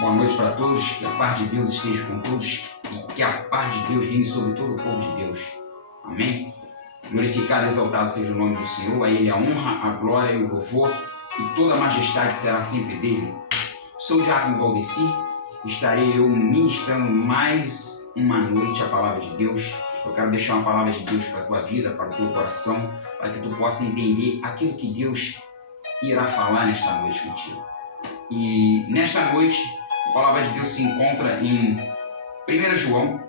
Boa noite para todos, que a paz de Deus esteja com todos e que a paz de Deus reine sobre todo o povo de Deus. Amém? Glorificado e exaltado seja o nome do Senhor, a Ele a honra, a glória e o louvor, e toda a majestade será sempre dele. Sou Diácono Valdeci, estarei eu ministrando mais uma noite a palavra de Deus. Eu quero deixar uma palavra de Deus para a tua vida, para o teu coração, para que tu possa entender aquilo que Deus irá falar nesta noite contigo. E nesta noite, a palavra de Deus se encontra em 1 João,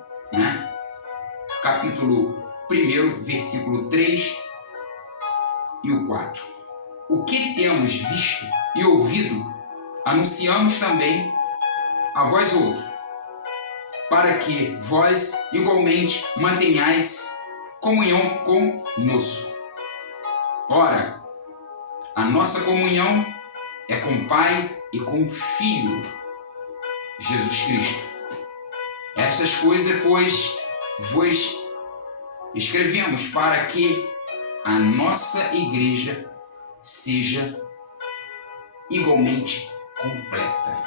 capítulo 1, versículo 3 e o 4. O que temos visto e ouvido, anunciamos também a vós outros, para que vós igualmente mantenhais comunhão conosco. Ora, a nossa comunhão é com o Pai e com o Filho, Jesus Cristo. Estas coisas, pois, vos escrevemos para que a nossa igreja seja igualmente completa.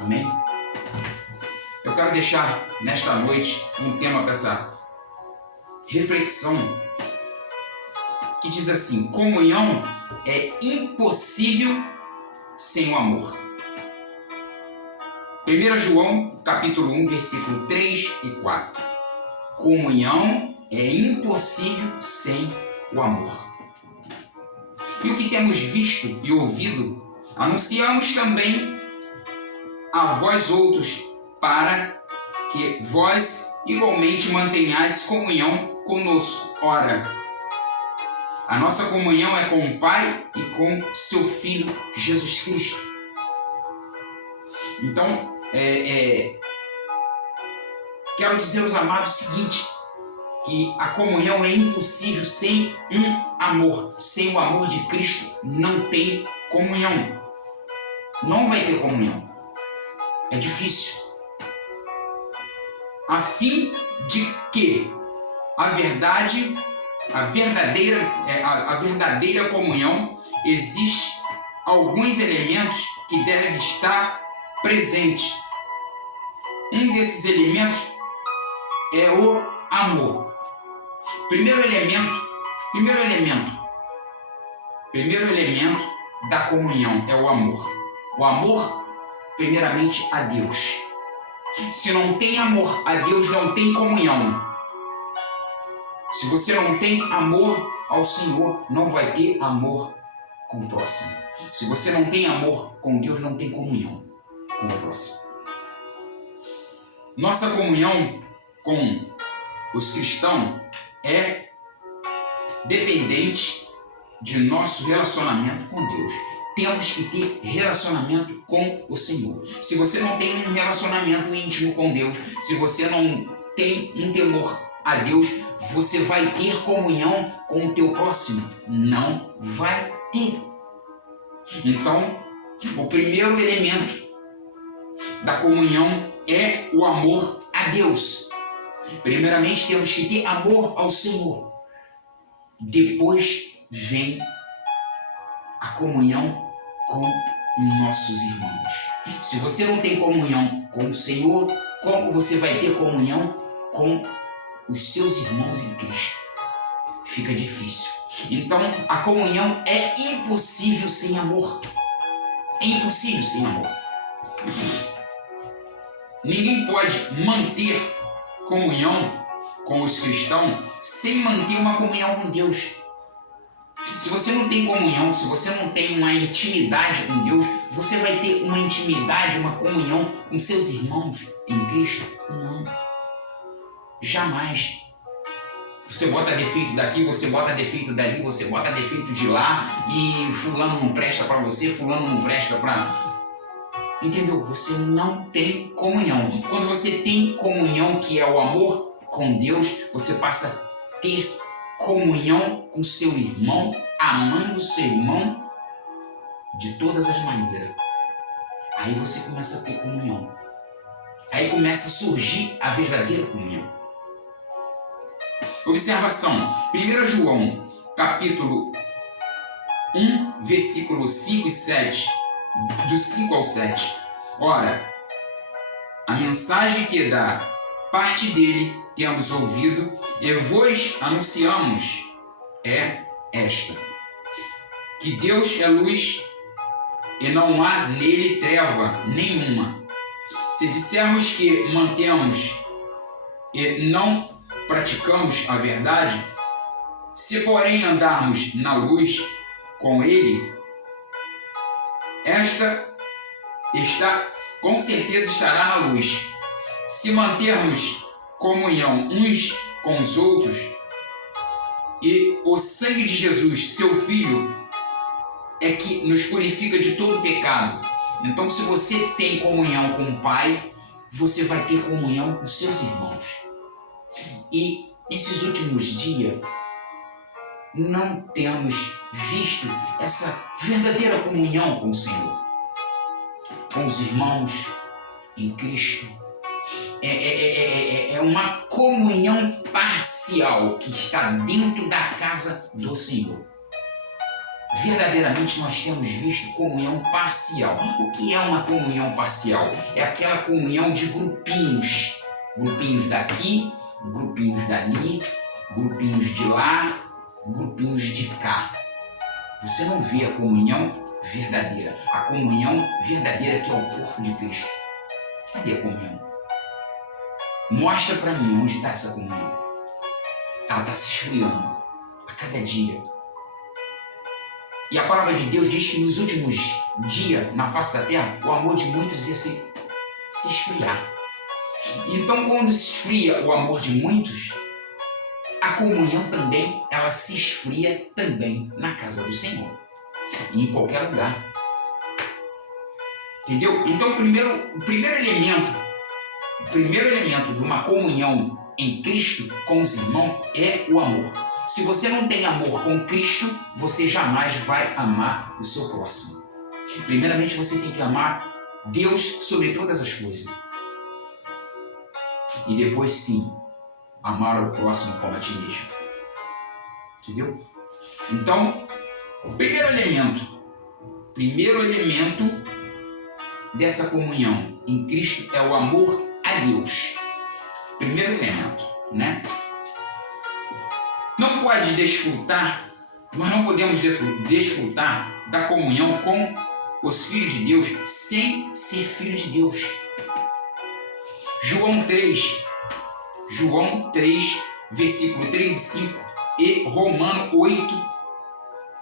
Amém? Eu quero deixar nesta noite um tema para essa reflexão que diz assim: comunhão é impossível sem o amor. 1 João, capítulo 1, versículo 3 e 4. Comunhão é impossível sem o amor. E o que temos visto e ouvido, anunciamos também a vós outros, para que vós igualmente mantenhais comunhão conosco. Ora, a nossa comunhão é com o Pai e com seu Filho, Jesus Cristo. Então, quero dizer aos amados o seguinte, que a comunhão é impossível sem um amor. Sem o amor de Cristo não tem comunhão. Não vai ter comunhão. É difícil. A fim de que a verdadeira comunhão, existe alguns elementos que devem estar presentes. Um desses elementos é o amor. Primeiro elemento da comunhão é o amor. O amor, primeiramente, a Deus. Se não tem amor a Deus, não tem comunhão. Se você não tem amor ao Senhor, não vai ter amor com o próximo. Se você não tem amor com Deus, não tem comunhão com o próximo. Nossa comunhão com os cristãos é dependente de nosso relacionamento com Deus. Temos que ter relacionamento com o Senhor. Se você não tem um relacionamento íntimo com Deus, se você não tem um temor a Deus, você vai ter comunhão com o teu próximo? Não vai ter. Então, o primeiro elemento da comunhão é o amor a Deus. Primeiramente, temos que ter amor ao Senhor. Depois vem a comunhão com nossos irmãos. Se você não tem comunhão com o Senhor, como você vai ter comunhão com os seus irmãos em Cristo? Fica difícil. Então, a comunhão é impossível sem amor. É impossível sem amor. Ninguém pode manter comunhão com os cristãos sem manter uma comunhão com Deus. Se você não tem comunhão, se você não tem uma intimidade com Deus, você vai ter uma intimidade, uma comunhão com seus irmãos em Cristo? Não. Jamais. Você bota defeito daqui, você bota defeito dali, você bota defeito de lá, e fulano não presta para você, fulano não presta para... Entendeu? Você não tem comunhão. Quando você tem comunhão, que é o amor com Deus, você passa a ter comunhão com seu irmão, amando seu irmão de todas as maneiras. Aí você começa a ter comunhão. Aí começa a surgir a verdadeira comunhão. Observação. 1 João, capítulo 1, versículo 5 e 7. Do 5 ao 7. Ora, a mensagem que da parte dele temos ouvido e vos anunciamos é esta: que Deus é luz e não há nele treva nenhuma. Se dissermos que mantemos e não praticamos a verdade, se porém andarmos na luz com ele, esta com certeza estará na luz. Se mantermos comunhão uns com os outros, e o sangue de Jesus, seu Filho, é que nos purifica de todo pecado. Então, se você tem comunhão com o Pai, você vai ter comunhão com seus irmãos. E nesses últimos dias, não temos visto essa verdadeira comunhão com o Senhor, com os irmãos em Cristo. É uma comunhão parcial que está dentro da casa do Senhor. Verdadeiramente nós temos visto comunhão parcial. O que é uma comunhão parcial? É aquela comunhão de grupinhos. Grupinhos daqui, grupinhos dali, grupinhos de lá, grupinhos de cá. Você não vê a comunhão verdadeira. A comunhão verdadeira que é o corpo de Cristo. Cadê a comunhão? Mostra para mim onde está essa comunhão. Ela está se esfriando a cada dia. E a palavra de Deus diz que nos últimos dias, na face da terra, o amor de muitos ia se esfriar. Então, quando se esfria o amor de muitos, a comunhão também, ela se esfria também na casa do Senhor. E em qualquer lugar. Entendeu? Então, o primeiro elemento de uma comunhão em Cristo com os irmãos é o amor. Se você não tem amor com Cristo, você jamais vai amar o seu próximo. Primeiramente, você tem que amar Deus sobre todas as coisas. E depois, sim, amar o próximo como a ti mesmo. Entendeu? Então, o primeiro elemento dessa comunhão em Cristo é o amor a Deus. Primeiro elemento, né? Não pode desfrutar, nós não podemos desfrutar da comunhão com os filhos de Deus sem ser filhos de Deus. João 3, versículo 3 e 5 e Romano 8,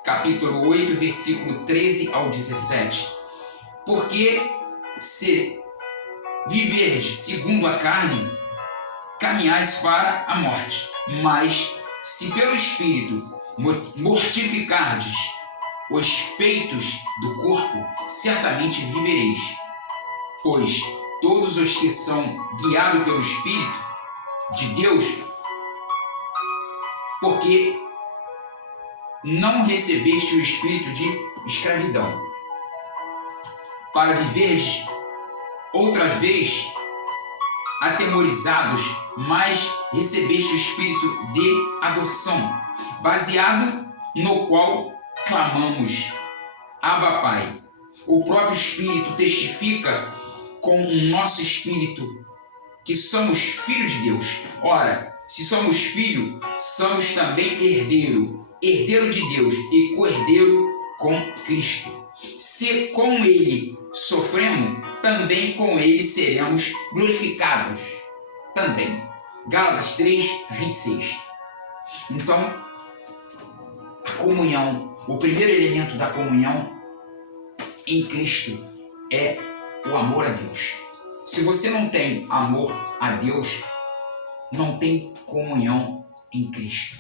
capítulo 8, versículo 13 ao 17. Porque se viverdes segundo a carne, caminhais para a morte, mas se pelo Espírito mortificardes os feitos do corpo, certamente vivereis. Pois todos os que são guiados pelo Espírito de Deus, porque não recebeste o espírito de escravidão, para viverdes outra vez atemorizados, mas recebeste o espírito de adoção, baseado no qual clamamos, Abba Pai. O próprio Espírito testifica com o nosso espírito que somos filhos de Deus. Ora, se somos filhos, somos também herdeiro de Deus e co-herdeiro com Cristo. Se com ele sofremos, também com ele seremos glorificados. Também. Gálatas 3, 26. Então, a comunhão, o primeiro elemento da comunhão em Cristo é o amor a Deus. Se você não tem amor a Deus, não tem comunhão em Cristo.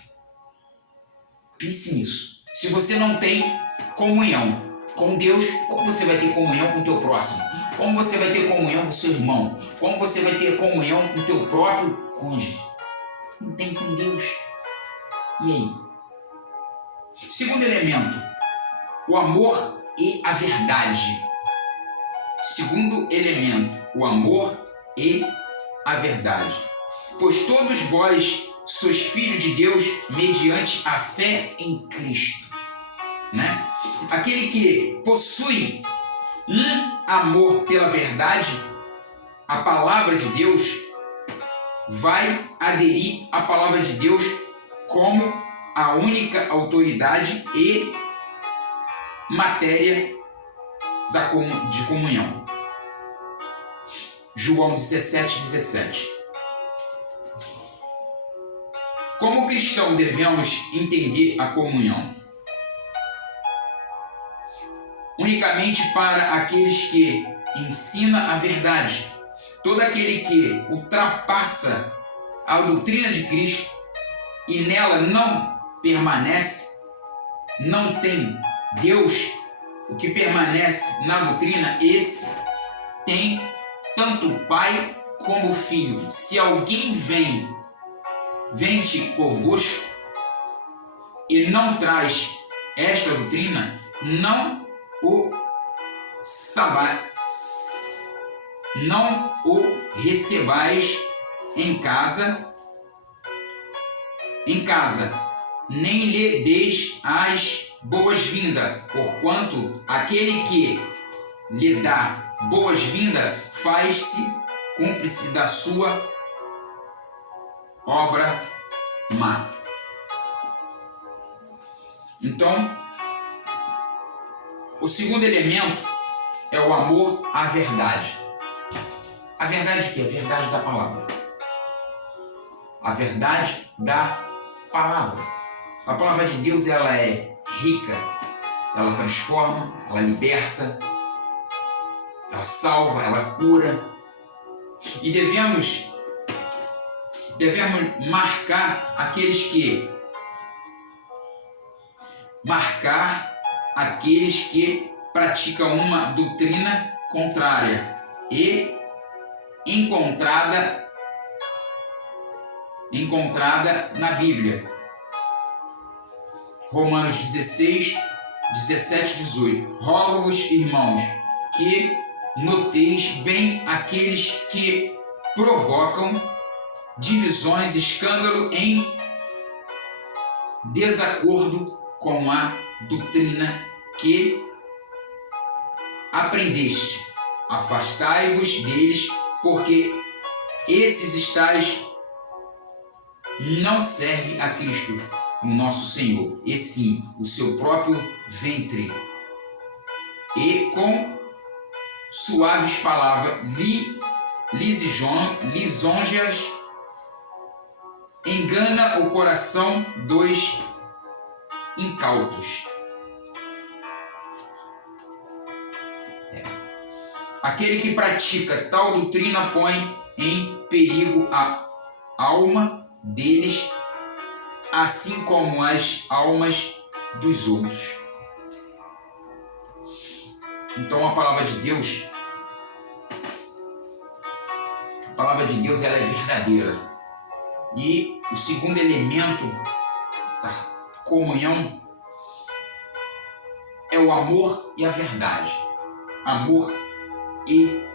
Pense nisso. Se você não tem comunhão com Deus, como você vai ter comunhão com o teu próximo? Como você vai ter comunhão com o seu irmão? Como você vai ter comunhão com o teu próprio cônjuge? Não tem com Deus. E aí? Segundo elemento, o amor e a verdade. Segundo elemento, o amor e a verdade. Pois todos vós sois filhos de Deus mediante a fé em Cristo. Né? Aquele que possui um amor pela verdade, a palavra de Deus, vai aderir à palavra de Deus como a única autoridade e matéria de comunhão. João 17:17. Como cristão devemos entender a comunhão? Unicamente para aqueles que ensinam a verdade. Todo aquele que ultrapassa a doutrina de Cristo e nela não permanece, não tem Deus, o que permanece na doutrina, esse tem tanto o Pai como o Filho. Se alguém vem-te convosco e não traz esta doutrina, não o recebais em casa, nem lhe deis as boas-vindas, porquanto aquele que lhe dá boas-vindas faz-se cúmplice da sua obra má. Então, o segundo elemento é o amor à verdade. A verdade que é? A verdade da palavra. A verdade da palavra. A palavra de Deus, ela é rica, ela transforma, ela liberta, ela salva, ela cura. E devemos marcar aqueles que praticam uma doutrina contrária e encontrada na Bíblia. Romanos 16, 17, 18. Rogo-vos, irmãos, que noteis bem aqueles que provocam divisões, escândalo em desacordo com a doutrina que aprendeste. Afastai-vos deles, porque esses tais não servem a Cristo, o nosso Senhor, e sim o seu próprio ventre. E com suaves palavras lisonjas engana o coração dos incautos. Aquele que pratica tal doutrina põe em perigo a alma deles, assim como as almas dos outros. Então a palavra de Deus ela é verdadeira. E o segundo elemento da comunhão é o amor e a verdade. Amor e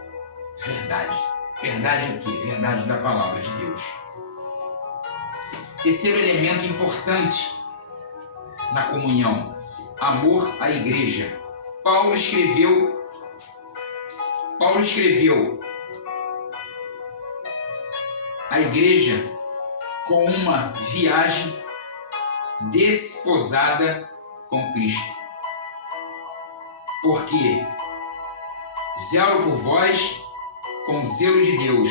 verdade. Verdade é o quê? Verdade da palavra de Deus. Terceiro elemento importante na comunhão: amor à igreja. Paulo escreveu a igreja com uma viagem desposada com Cristo. Porque zelo por vós com zelo de Deus,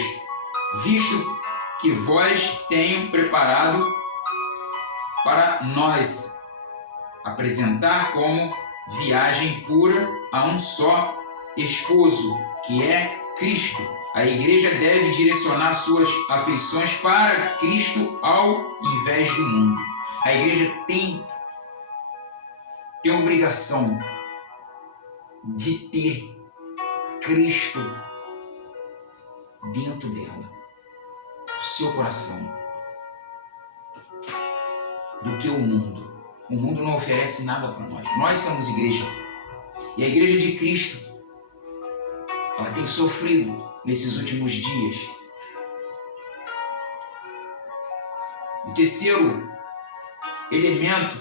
visto que vós tenho preparado para nós apresentar como viagem pura a um só esposo, que é Cristo. A igreja deve direcionar suas afeições para Cristo ao invés do mundo. A igreja tem obrigação de ter Cristo dentro dela, seu coração, do que o mundo. O mundo não oferece nada para nós. Nós somos igreja. E a igreja de Cristo, ela tem sofrido nesses últimos dias. O terceiro elemento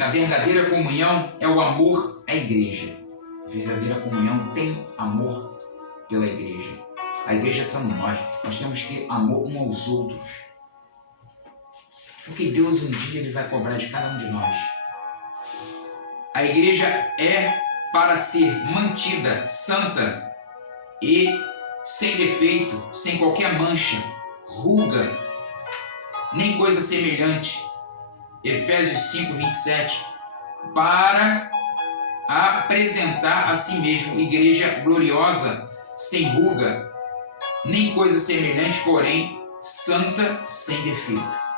A verdadeira comunhão é o amor à igreja. A verdadeira comunhão tem amor pela igreja. A igreja somos nós. Nós temos que ter amor uns aos outros. Porque Deus um dia ele vai cobrar de cada um de nós. A igreja é para ser mantida santa e sem defeito, sem qualquer mancha, ruga, nem coisa semelhante. Efésios 5, 27. Para apresentar a si mesmo igreja gloriosa, sem ruga, nem coisa semelhante, porém santa, sem defeito.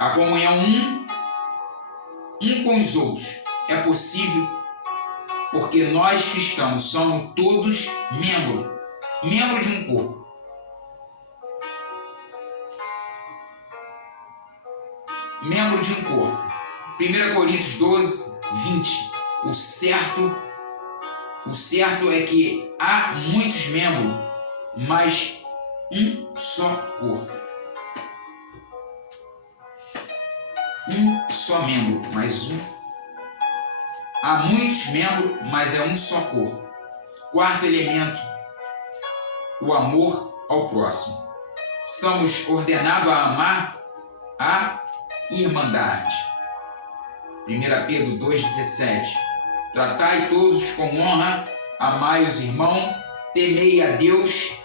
A comunhão um com os outros é possível porque nós cristãos somos todos membros de um corpo. Membro de um corpo. 1 Coríntios 12, 20. O certo é que há muitos membros, mas um só corpo. Um só membro, mas um. Há muitos membros, mas é um só corpo. Quarto elemento, o amor ao próximo. Somos ordenados a amar a irmandade. 1 Pedro 2,17. Tratai todos com honra, amai os irmãos, temei a Deus,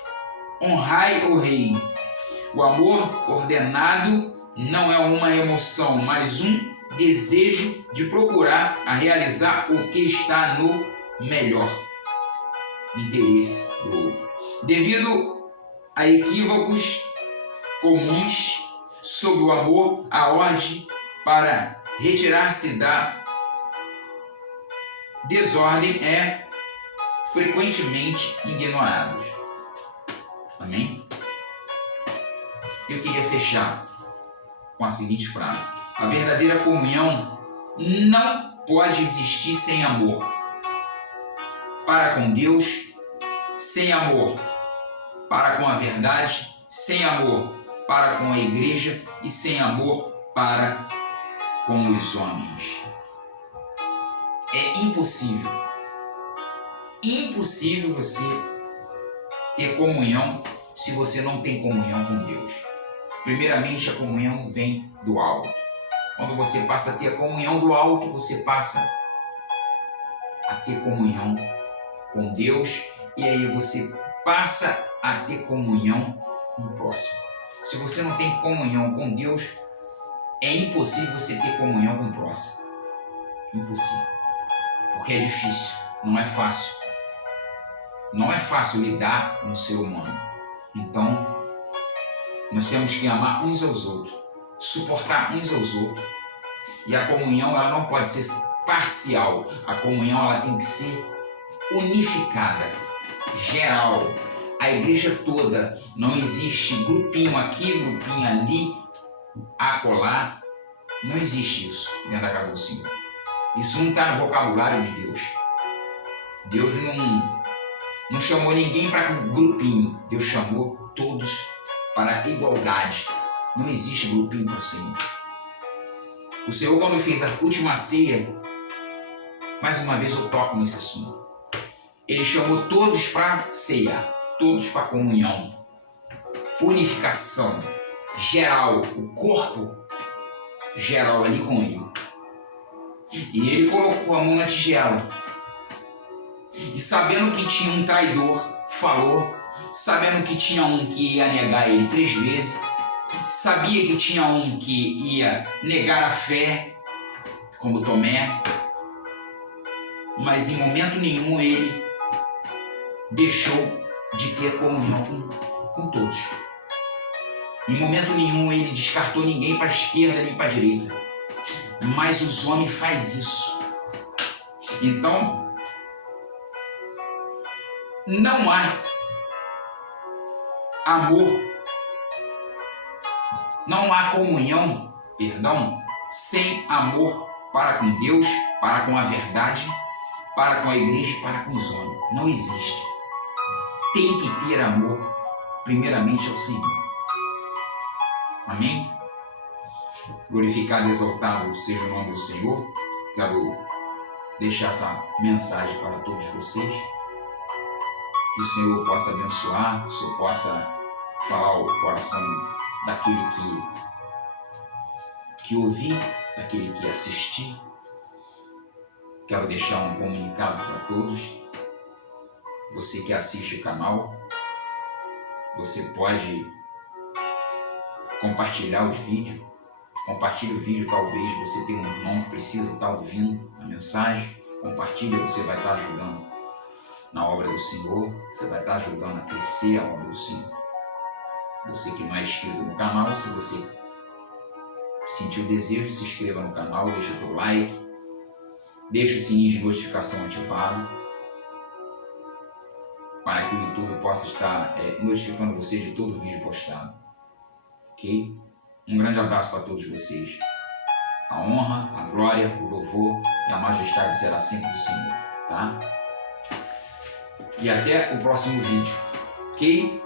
honrai o rei. O amor ordenado não é uma emoção, mas um desejo de procurar a realizar o que está no melhor interesse do outro. Devido a equívocos comuns sobre o amor, a ordem para retirar-se da desordem é frequentemente ignorada. Amém? Eu queria fechar com a seguinte frase: a verdadeira comunhão não pode existir sem amor para com Deus, sem amor para com a verdade, sem amor para com a igreja e sem amor para com os homens. É impossível você ter comunhão se você não tem comunhão com Deus. Primeiramente, a comunhão vem do alto. Quando você passa a ter a comunhão do alto, você passa a ter comunhão com Deus e aí você passa a ter comunhão com o próximo. Se você não tem comunhão com Deus, é impossível você ter comunhão com o próximo. Impossível. Porque é difícil, não é fácil. Não é fácil lidar com o ser humano. Então, nós temos que amar uns aos outros, suportar uns aos outros. E a comunhão ela não pode ser parcial. A comunhão ela tem que ser unificada, geral. A igreja toda. Não existe grupinho aqui, grupinho ali, acolá. Não existe isso dentro da casa do Senhor. Isso não está no vocabulário de Deus. Deus não chamou ninguém para um grupinho. Deus chamou todos para a igualdade. Não existe grupinho para o Senhor. O Senhor, quando fez a última ceia, mais uma vez eu toco nesse assunto. Ele chamou todos para ceia, todos para comunhão, unificação, geral, o corpo geral ali com ele. E ele colocou a mão na tigela. E sabendo que tinha um traidor, falou. Sabendo que tinha um que ia negar ele 3 vezes. Sabia que tinha um que ia negar a fé, como Tomé. Mas em momento nenhum ele deixou de ter comunhão com todos. Em momento nenhum ele descartou ninguém para a esquerda nem para a direita. Mas os homens fazem isso. Então, não há amor, não há comunhão, sem amor para com Deus, para com a verdade, para com a igreja e para com os homens. Não existe. Tem que ter amor, primeiramente ao Senhor. Amém? Glorificado e exaltado seja o nome do Senhor. Quero deixar essa mensagem para todos vocês. Que o Senhor possa abençoar, que o Senhor possa falar ao coração daquele que ouvir, daquele que assistir. Quero deixar um comunicado para todos. Você que assiste o canal, você pode compartilhar os vídeos. Compartilhe o vídeo, talvez você tenha um irmão que precisa estar ouvindo a mensagem. Compartilhe, você vai estar ajudando na obra do Senhor. Você vai estar ajudando a crescer a obra do Senhor. Você que não é inscrito no canal, se você sentiu o desejo, se inscreva no canal, deixa o teu like, deixa o sininho de notificação ativado, para que o YouTube possa estar notificando você de todo vídeo postado. Ok? Um grande abraço para todos vocês. A honra, a glória, o louvor e a majestade será sempre do Senhor. Tá? E até o próximo vídeo. Ok?